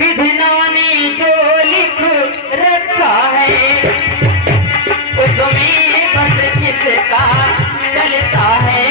विधिनों ने जो लिख रखा है उसमें बस किसका चलता है,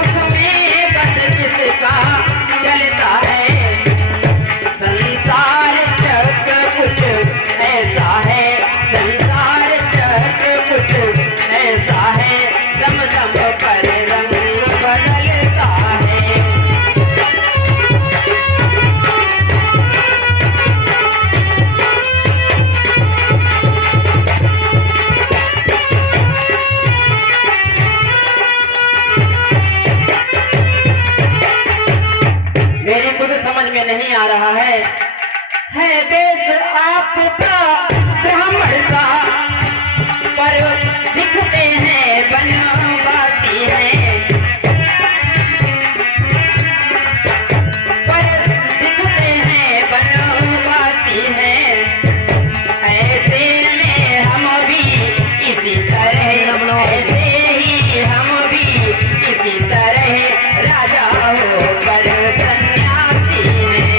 उसमें बस किसका चलता है। संसार चक्र कुछ ऐसा है, संसार चक्र कुछ ऐसा है, दम दम पर रंग बदलता है। मेरे कुछ समझ में नहीं आ रहा है देश आपका ब्राह्मण का, पर दिखते हैं बनवासी हैं, पर दिखते हैं बनवासी हैं। ऐसे में हम भी इसी तरह, ऐसे ही हम भी इसी तरह राजा होकर सन्यासी हैं।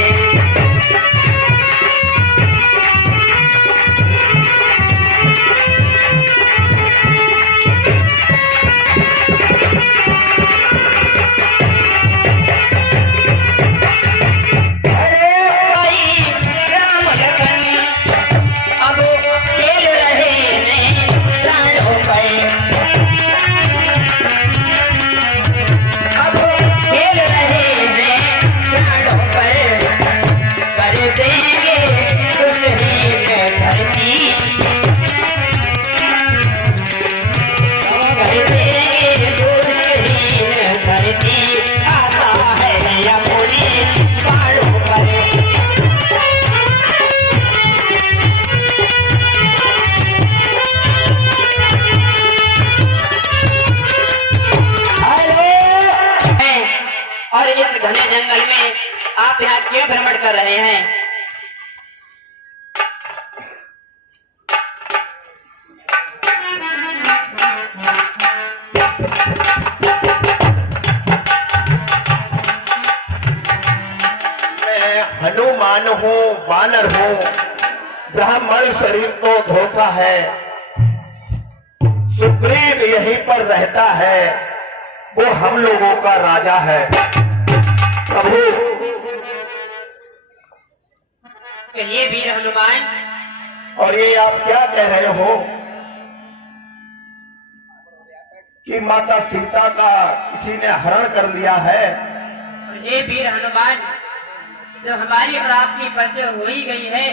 और इस घने जंगल में आप यहाँ क्यों भ्रमण कर रहे हैं? मैं हनुमान हूँ, वानर हूँ, ब्राह्मण शरीर को धोखा है। सुग्रीव यहीं पर रहता है, वो हम लोगों का राजा है। प्रभु ये वीर हनुमान, और ये आप क्या कह रहे हो कि माता सीता का किसी ने हरण कर लिया है? ये वीर हनुमान, जब हमारी और आपकी परिचय हो ही गई है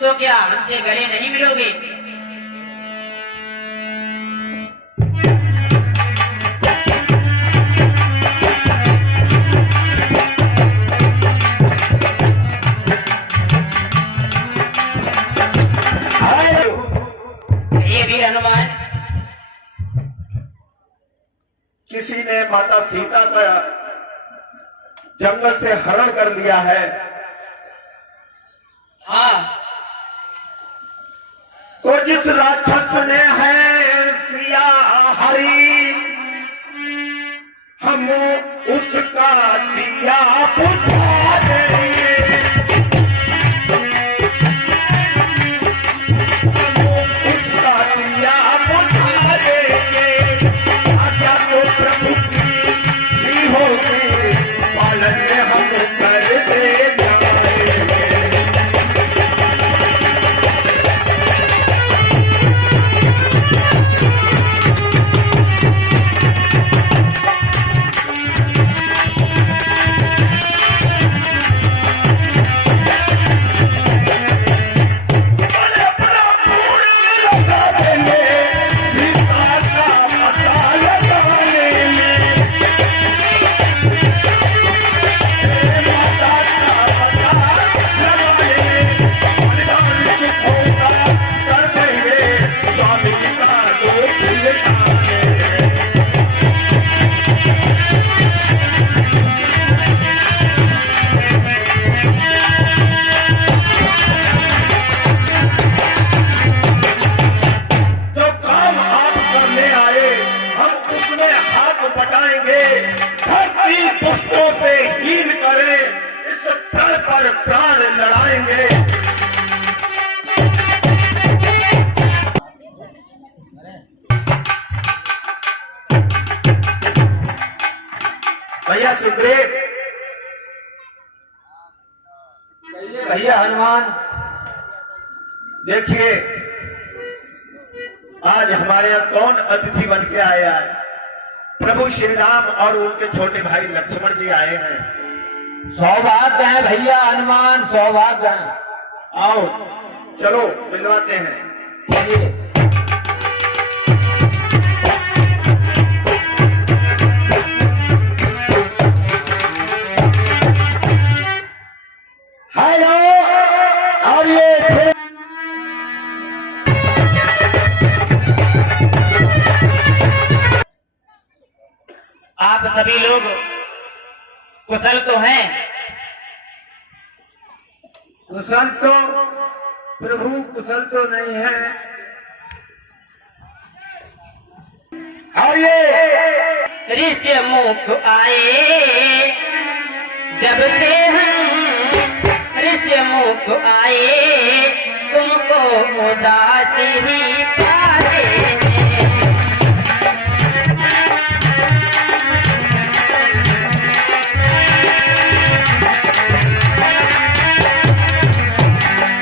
तो क्या हमसे गले नहीं मिलोगे? हनुमान, किसी ने माता सीता का जंगल से हरण कर लिया है। हाँ, तो जिस राक्षस ने है सिया हरी, हम उसका दिया बुझा देंगे, उसका दिया बुझा देंगे। आज्ञा तो प्रभु की होगी, पालन में हम कर दे जाएंगे। उसमें हाथ बटाएंगे, धरती कभी दुष्टों से हीन करे, इस तल पर प्राण लड़ाएंगे। भैया सुग्रीव, भैया हनुमान, देखिए आज हमारे यहाँ कौन अतिथि बन के आया है। प्रभु श्री राम और उनके छोटे भाई लक्ष्मण जी आए हैं। सौभाग्य है भैया हनुमान, सौभाग्य है। आओ चलो मिलवाते हैं। चलिए। हेलो, और ये आप सभी लोग कुशल तो हैं? कुशल तो प्रभु कुशल तो नहीं है। और ये ऋषि मुख आए जब से हम ऋषि मुख आए, तुमको उदास ही पाते हैं।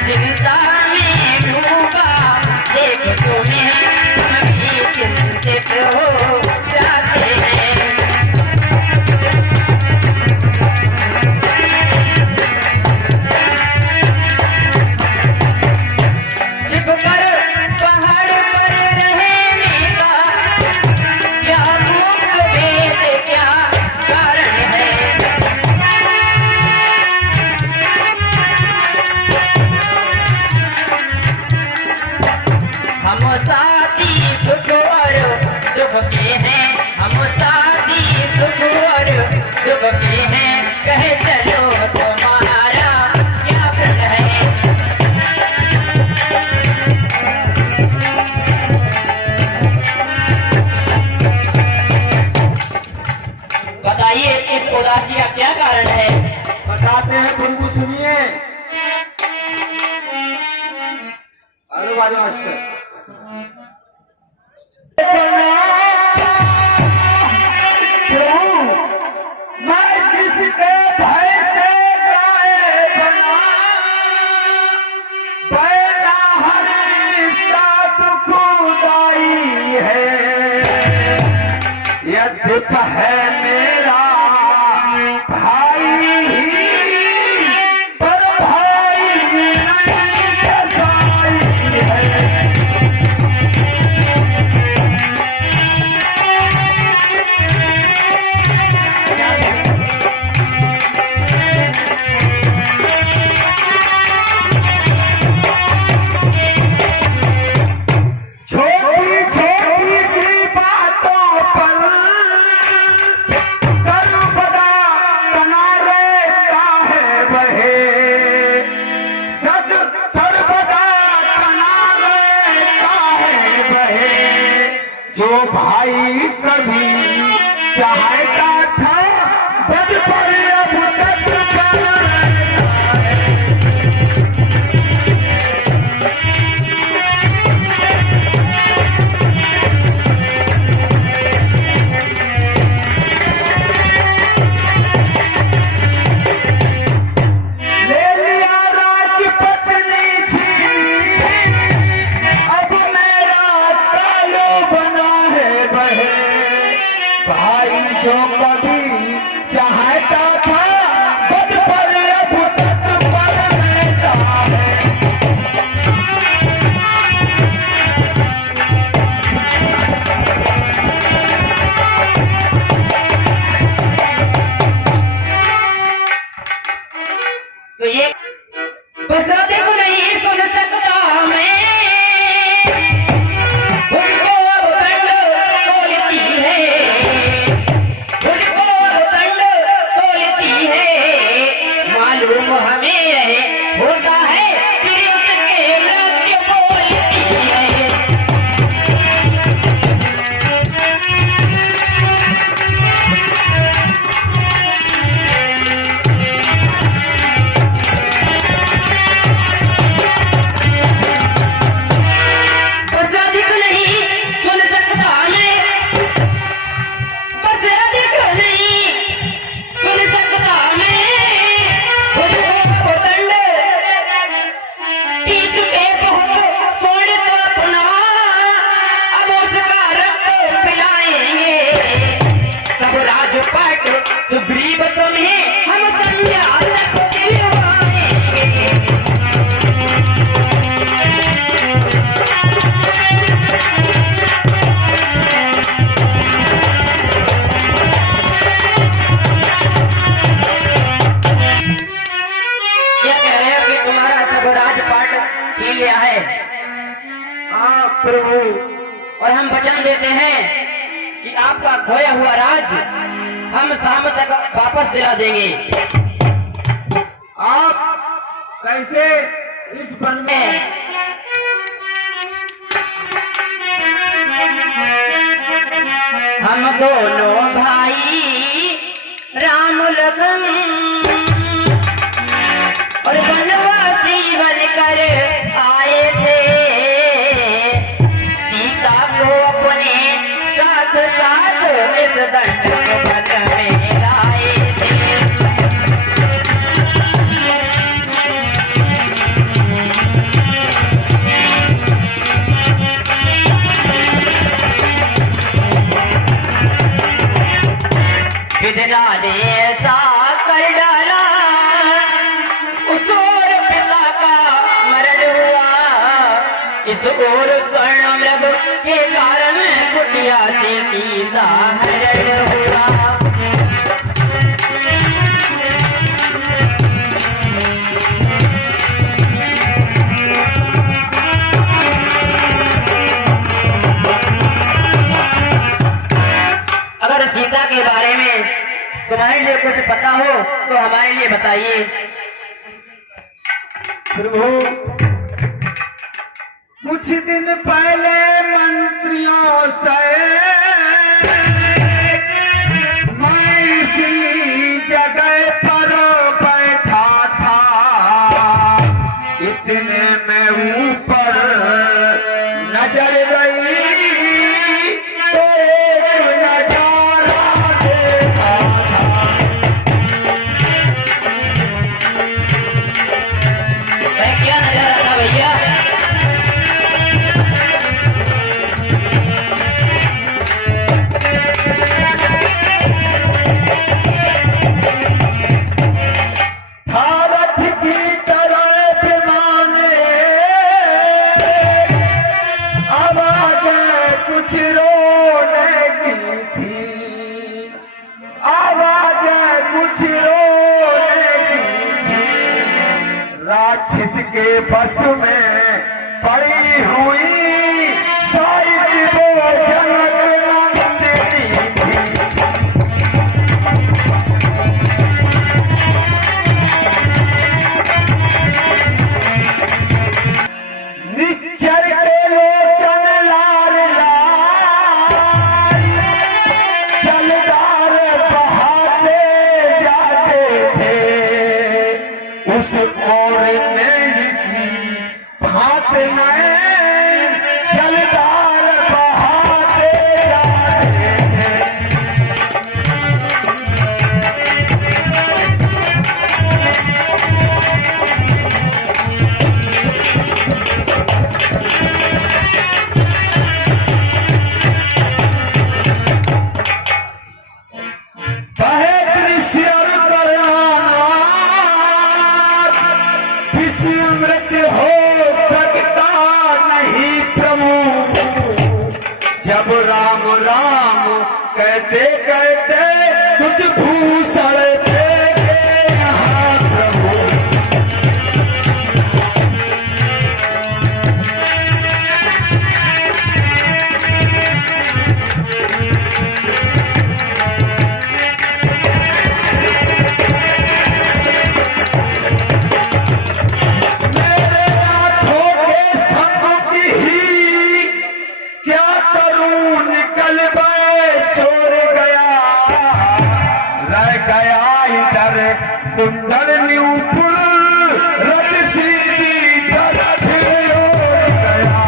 चिंता में डूबा देख तुम्हें, हम भी चिंतित हो जाते हैं। छिप कर पहाड़ पर रहने का क्या भूख भेद क्या कारण है। हम साथी दुख और दुख के हैं, हम साथी दुख और दुख के हैं। कहे चलो तुम्हारा क्या फल है। बताइए इस उदासी का क्या कारण है। बताते हैं, प्रभु सुनिए। हेलो बाजू मास्टर। प्रभु, मैं जिसके भय से गाए बना, बैना हरी साथ खुदाई है। यद्यप है मेरा भाई ही, पर भाई नहीं कसाई है। छोटी छोटी सी बातों पर सर्वदा तना रहता है बहे, सर्वदा तना रहता है बहे। जो भाई कभी चाहता था बद पर अब तक पर रहता है। ले लिया राजपत्नी छीन, अब मेरा तालो बना है बहे। भाई जो कभी चाहता था बद पर अब तक पर रहता है। तो ये बरसाते को नहीं सुन सकता मैं, उनको अब दंड बोलती है, उनको आपका खोया हुआ राज हम शाम तक वापस दिला देंगे। आप कैसे इस वन में हम दोनों भाई राम लखन और वनवासी बनकर आए थे, सीता को अपने साथ साथ इस दंडक वन में लाए थे। विधाता ने ऐसा कर डाला उस ओर पिता का मरण हुआ, इस ओर कर्ण मृग के कारण कुटिया से सीता हरण हुआ। अगर सीता के बारे में तुम्हारे लिए कुछ पता हो तो हमारे लिए बताइए। प्रभु, कुछ दिन पहले मंत्रियों से मैं इसी जगह पर बैठा था, इतने में ऊपर नजर गई तो एक नजारा देखा था। क्या नजारा था भैया? भारत की तरह विमाने आवाजें कुछ रोने की थी, आवाजें कुछ रोने की थी। राक्षस के बस में पड़ी हुई शायद वो जनक नंदिनी थी। निश्चर के लोचन लाल लाल जलदार बहाते जाते थे, उस ओर नैन की भात नैन जलदार बहाते जाते थे। बहे दृश्य करवाना विषय मृत्यु हो सकता नहीं प्रभु, जब राम राम कहते कहते कुछ भूषण फेंके यहाँ प्रभु। मेरे हाथों के संग ही क्या करूं, निकल गए छोड़ गया, रह गया इधर कुंडल न्यूपुर रथ सीधी तरफ छोड़ गया।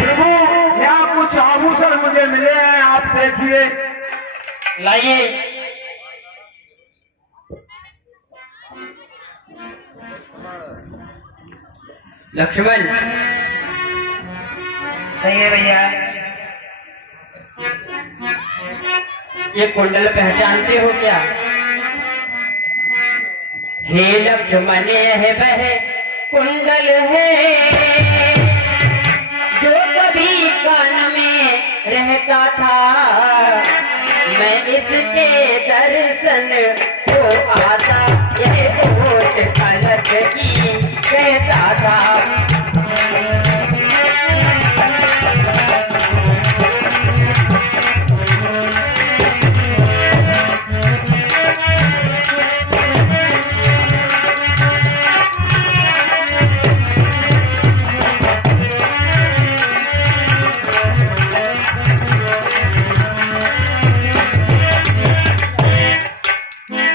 प्रभु, यहाँ कुछ आभूषण मुझे मिले हैं, आप देखिए। लाइए। लक्ष्मण, सही है भैया। ये कुंडल पहचानते हो क्या? हे लक्ष्मण, यह वह कुंडल है जो कभी कान में रहता था। मैं इस जिसके दर्शन को आता ये ओट पलट की कहता था।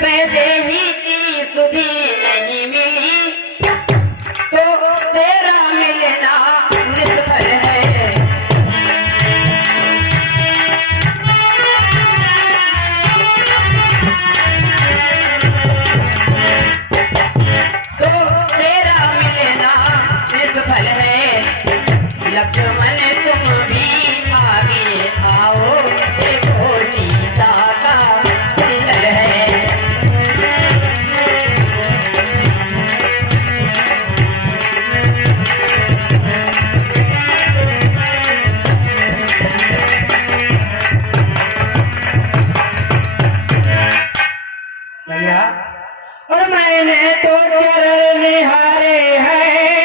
पैसे ही की सुधी नहीं मिली तो तेरा मिलना निष्फल है। तो तेरा मिलना निष्फल है। लक्ष्मण तुम भी आगे आओ, देखो सीता का सुंदर है। भैया और मैंने तो चरण निहारे हैं,